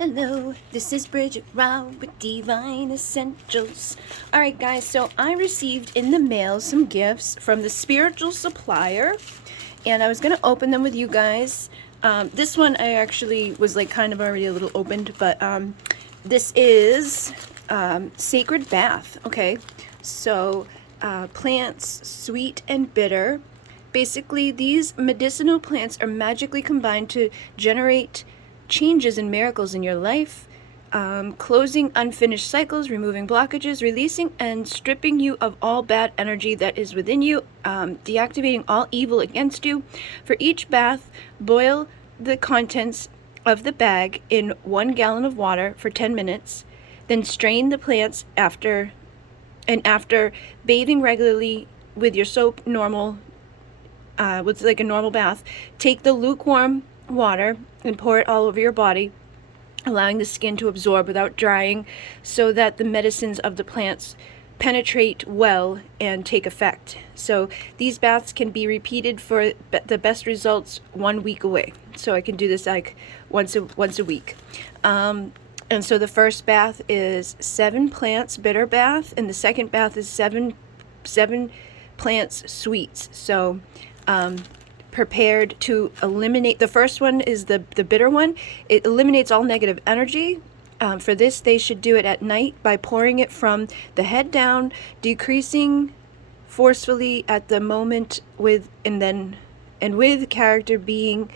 Hello, this is Bridget Rao with Divine Essentials. Alright guys, so I received in the mail some gifts from the Spiritual Supplier, and I was going to open them with you guys. This one I actually was like kind of already a little opened, but this is Sacred Bath, okay? So plants, sweet and bitter. Basically, these medicinal plants are magically combined to generate changes and miracles in your life, closing unfinished cycles, removing blockages, releasing and stripping you of all bad energy that is within you, deactivating all evil against you. For each bath, boil the contents of the bag in 1 gallon of water for 10 minutes, then strain the plants after bathing regularly with your soap with like a normal bath. Take the lukewarm water and pour it all over your body, allowing the skin to absorb without drying, so that the medicines of the plants penetrate well and take effect. So these baths can be repeated for the best results 1 week away. So I can do this like once a week. And so the first bath is 7 plants bitter bath, and the second bath is seven plants sweets. So prepared to eliminate, the first one is the bitter one. It eliminates all negative energy. For this, they should do it at night by pouring it from the head down, decreasing forcefully at the moment with character being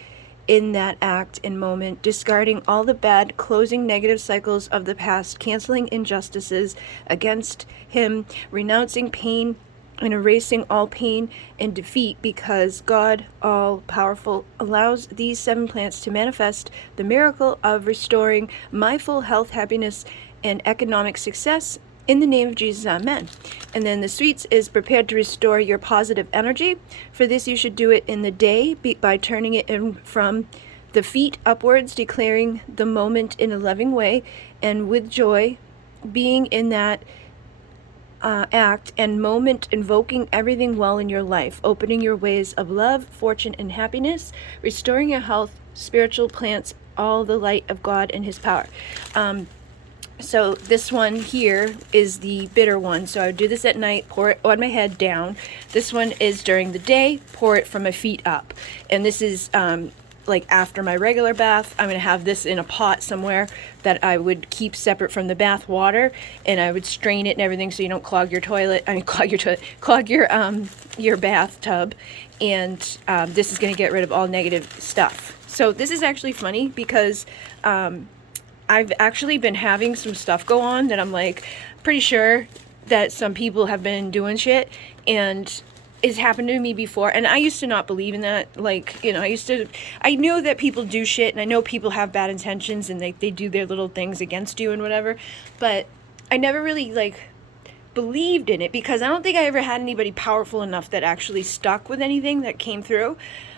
in that act and moment, discarding all the bad, closing negative cycles of the past, canceling injustices against him, renouncing pain and erasing all pain and defeat, because God, all-powerful, allows these 7 plants to manifest the miracle of restoring my full health, happiness, and economic success. In the name of Jesus, amen. And then the sweets is prepared to restore your positive energy. For this, you should do it in the day by turning it in from the feet upwards, declaring the moment in a loving way and with joy, being in that act and moment, invoking everything well in your life, opening your ways of love, fortune, and happiness, restoring your health, spiritual plants, all the light of God and his power. So this one here is the bitter one. So I would do this at night, pour it on my head down. This one is during the day, pour it from my feet up. And this is like after my regular bath. I'm going to have this in a pot somewhere that I would keep separate from the bath water, and I would strain it and everything so you don't clog your your bathtub. And this is going to get rid of all negative stuff. So this is actually funny because I've actually been having some stuff go on that I'm like pretty sure that some people have been doing shit, and it's happened to me before, and I used to not believe in that. Like, you know, I knew that people do shit, and I know people have bad intentions, and they do their little things against you and whatever, but I never really, like, believed in it, because I don't think I ever had anybody powerful enough that actually stuck with anything that came through.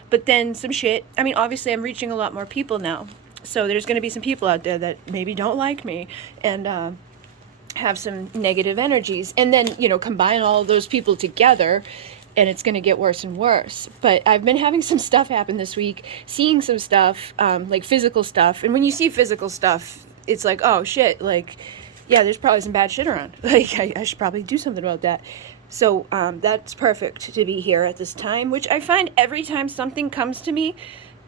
But then some shit, I mean, obviously I'm reaching a lot more people now, so there's going to be some people out there that maybe don't like me, and have some negative energies, and then, you know, combine all of those people together, and it's going to get worse and worse. But I've been having some stuff happen this week, seeing some stuff, like physical stuff. And when you see physical stuff, it's like, oh shit, like, yeah, there's probably some bad shit around. Like, I should probably do something about that. So that's perfect to be here at this time, which I find every time something comes to me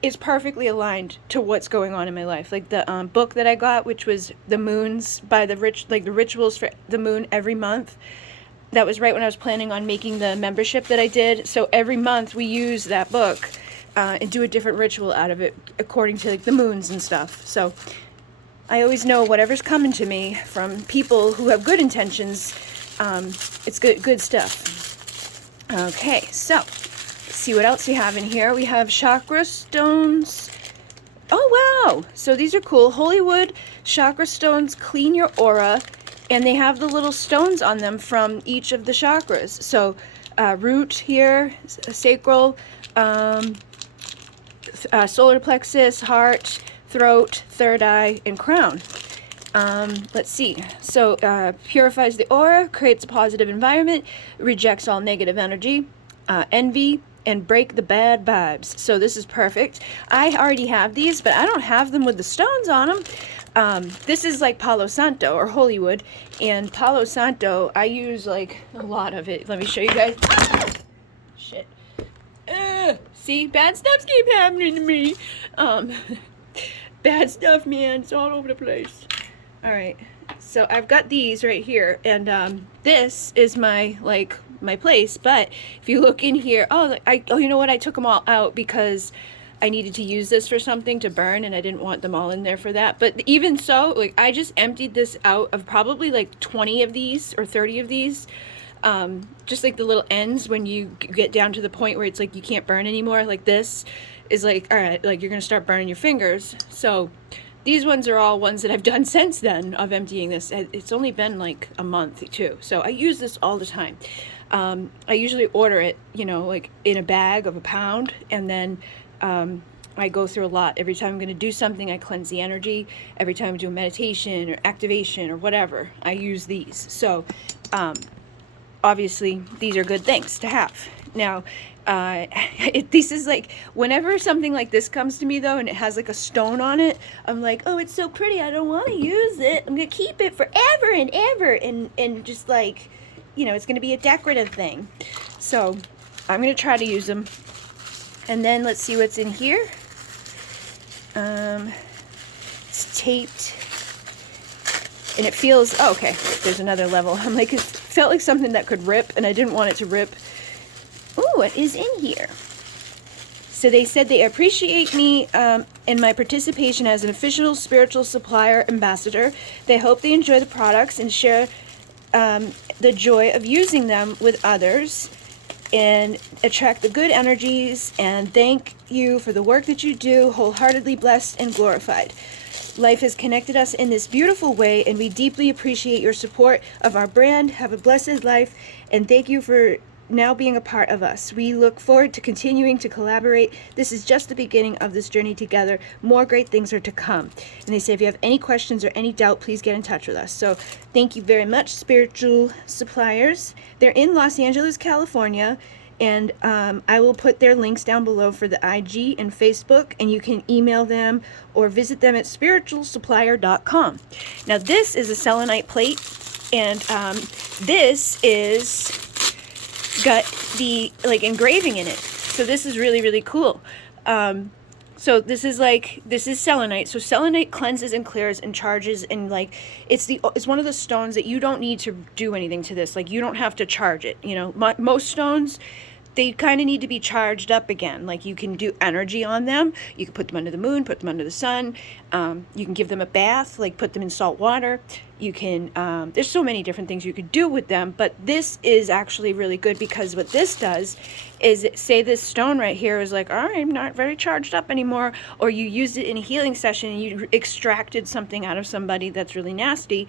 is perfectly aligned to what's going on in my life. Like the book that I got, which was The Moons by the rituals for the moon every month. That was right when I was planning on making the membership that I did. So every month we use that book and do a different ritual out of it according to like the moons and stuff. So I always know whatever's coming to me from people who have good intentions, it's good stuff. Okay, so let's see what else we have in here. We have Chakra Stones. Oh, wow. So these are cool. Holywood Chakra Stones clean your aura. And they have the little stones on them from each of the chakras. So root here, sacral, solar plexus, heart, throat, third eye, and crown. Let's see. So purifies the aura, creates a positive environment, rejects all negative energy, envy, and break the bad vibes. So this is perfect. I already have these, but I don't have them with the stones on them. This is like Palo Santo or Holywood, and Palo Santo, I use like a lot of it. Let me show you guys. Ah! Shit. See, bad stuff keep happening to me. Bad stuff, man. It's all over the place. All right. So I've got these right here, and this is my place. But if you look in here, you know what? I took them all out because I needed to use this for something to burn, and I didn't want them all in there for that. But even so, like, I just emptied this out of probably like 20 of these or 30 of these. Just like the little ends when you get down to the point where it's like you can't burn anymore. Like this is like, all right, like you're gonna start burning your fingers. So these ones are all ones that I've done since then of emptying this. It's only been like a month too, so I use this all the time. I usually order it, you know, like in a bag of a pound, and then I go through a lot. Every time I'm going to do something, I cleanse the energy. Every time I do a meditation or activation or whatever, I use these. So obviously these are good things to have. Now this is like, whenever something like this comes to me though, and it has like a stone on it, I'm like, oh, it's so pretty, I don't want to use it, I'm gonna keep it forever and ever, and just like, you know, it's gonna be a decorative thing. So I'm gonna try to use them. And then let's see what's in here. It's taped, and it feels, oh, okay, there's another level. I'm like, it felt like something that could rip, and I didn't want it to rip. Ooh, what is in here? So they said they appreciate me in my participation as an official spiritual supplier ambassador. They hope they enjoy the products and share the joy of using them with others and attract the good energies, and thank you for the work that you do, wholeheartedly blessed and glorified. Life has connected us in this beautiful way, and we deeply appreciate your support of our brand. Have a blessed life, and thank you for now being a part of us. We look forward to continuing to collaborate. This is just the beginning of this journey together. More great things are to come. And they say if you have any questions or any doubt, please get in touch with us. So thank you very much, Spiritual Suppliers. They're in Los Angeles, California, and I will put their links down below for the IG and Facebook, and you can email them or visit them at spiritualsupplier.com. Now this is a selenite plate, and this is got the like engraving in it, so this is really, really cool. So this is selenite. So selenite cleanses and clears and charges, and like it's one of the stones that you don't need to do anything to this. Like you don't have to charge it, you know. Most stones, they kind of need to be charged up again. Like you can do energy on them. You can put them under the moon, put them under the sun. You can give them a bath, like put them in salt water. You can, there's so many different things you could do with them, but this is actually really good because what this does is, say this stone right here is like, all right, I'm not very charged up anymore, or you used it in a healing session and you extracted something out of somebody that's really nasty,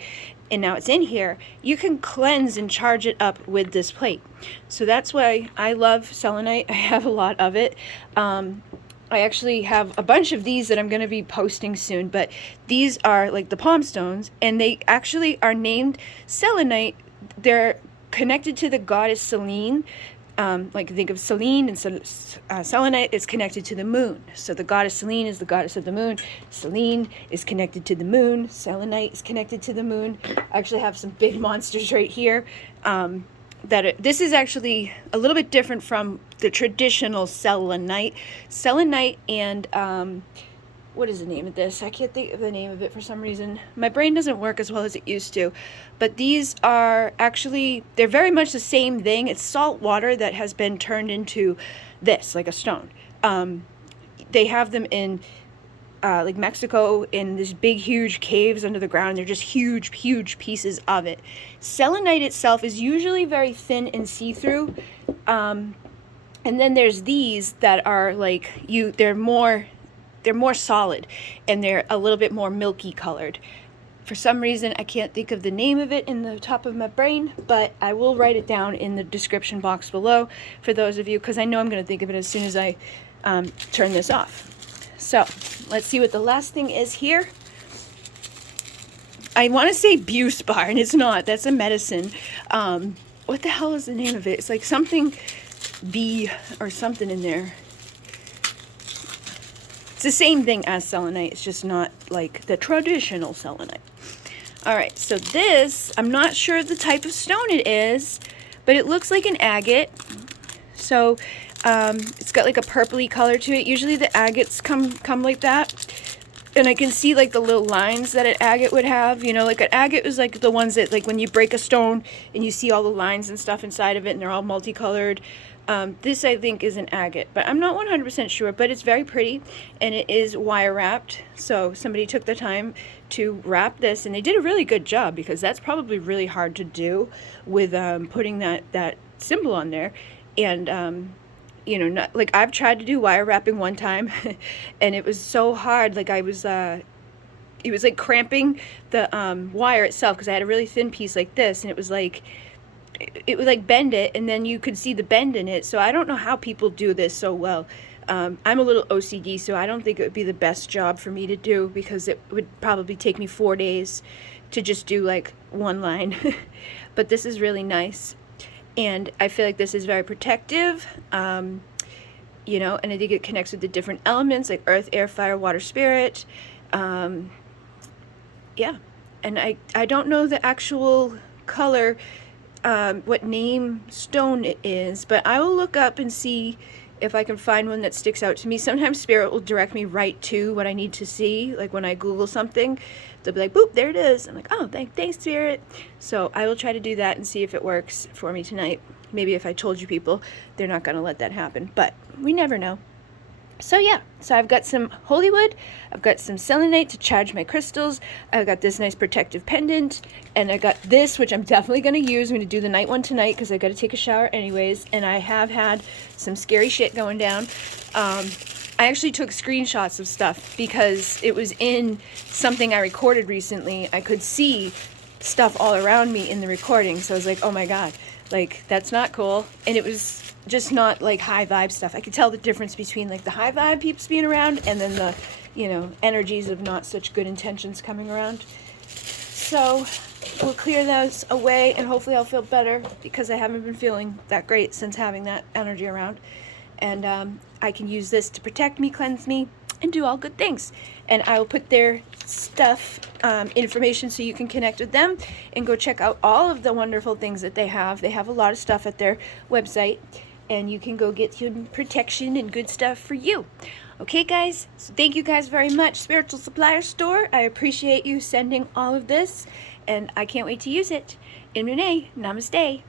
and now it's in here, you can cleanse and charge it up with this plate. So that's why I love selenite. I have a lot of it. I actually have a bunch of these that I'm going to be posting soon, but these are like the palm stones, and they actually are named selenite. They're connected to the goddess Selene. Like think of Selene, and selenite is connected to the moon. So the goddess Selene is the goddess of the moon. Selene is connected to the moon. Selenite is connected to the moon. I actually have some big monsters right here. This is actually a little bit different from the traditional selenite. Selenite and what is the name of this? I can't think of the name of it for some reason. My brain doesn't work as well as it used to. But these are actually, they're very much the same thing. It's salt water that has been turned into this, like a stone. They have them in like Mexico, in this big huge caves under the ground. They're just huge pieces of it. Selenite itself is usually very thin and see-through, and then there's these that are like they're more solid, and they're a little bit more milky colored. For some reason I can't think of the name of it in the top of my brain, but I will write it down in the description box below for those of you, because I know I'm going to think of it as soon as I turn this off. So let's see what the last thing is here. I want to say Spar, and it's not. That's a medicine. What the hell is the name of it? It's like something B or something in there. It's the same thing as selenite. It's just not like the traditional selenite. All right, so this, I'm not sure the type of stone it is, but it looks like an agate. So it's got like a purpley color to it. Usually the agates come like that. And I can see like the little lines that an agate would have. You know, like an agate is like the ones that, like when you break a stone and you see all the lines and stuff inside of it and they're all multicolored. This I think is an agate, but I'm not 100% sure, but it's very pretty and it is wire wrapped. So somebody took the time to wrap this and they did a really good job, because that's probably really hard to do with putting that symbol on there. And you know, not like, I've tried to do wire wrapping one time and it was so hard. Like it was like cramping the wire itself, because I had a really thin piece like this, and it was like, it would like bend it, and then you could see the bend in it. So I don't know how people do this so well. I'm a little OCD, so I don't think it would be the best job for me to do, because it would probably take me 4 days to just do like one line. But this is really nice, and I feel like this is very protective. You know, and I think it connects with the different elements like earth, air, fire, water, spirit. Yeah, and I don't know the actual color, what name stone it is, but I will look up and see if I can find one that sticks out to me. Sometimes Spirit will direct me right to what I need to see. Like when I Google something, they'll be like, boop, there it is. I'm like, oh, thanks, Spirit. So I will try to do that and see if it works for me tonight. Maybe if I told you people, they're not going to let that happen, but we never know. So yeah, so I've got some holy wood, I've got some selenite to charge my crystals, I've got this nice protective pendant, and I got this, which I'm definitely going to use. I'm going to do the night one tonight because I got to take a shower anyways, and I have had some scary shit going down. I actually took screenshots of stuff because it was in something I recorded recently. I could see stuff all around me in the recording, so I was like, oh my god, like that's not cool. And it was just not like high vibe stuff. I could tell the difference between like the high vibe peeps being around and then the, you know, energies of not such good intentions coming around. So we'll clear those away and hopefully I'll feel better, because I haven't been feeling that great since having that energy around. And I can use this to protect me, cleanse me, and do all good things. And I will put their stuff, information, so you can connect with them and go check out all of the wonderful things that they have. They have a lot of stuff at their website, and you can go get some protection and good stuff for you. Okay, guys? So thank you guys very much, Spiritual Supplier Store. I appreciate you sending all of this, and I can't wait to use it. In Renee, namaste.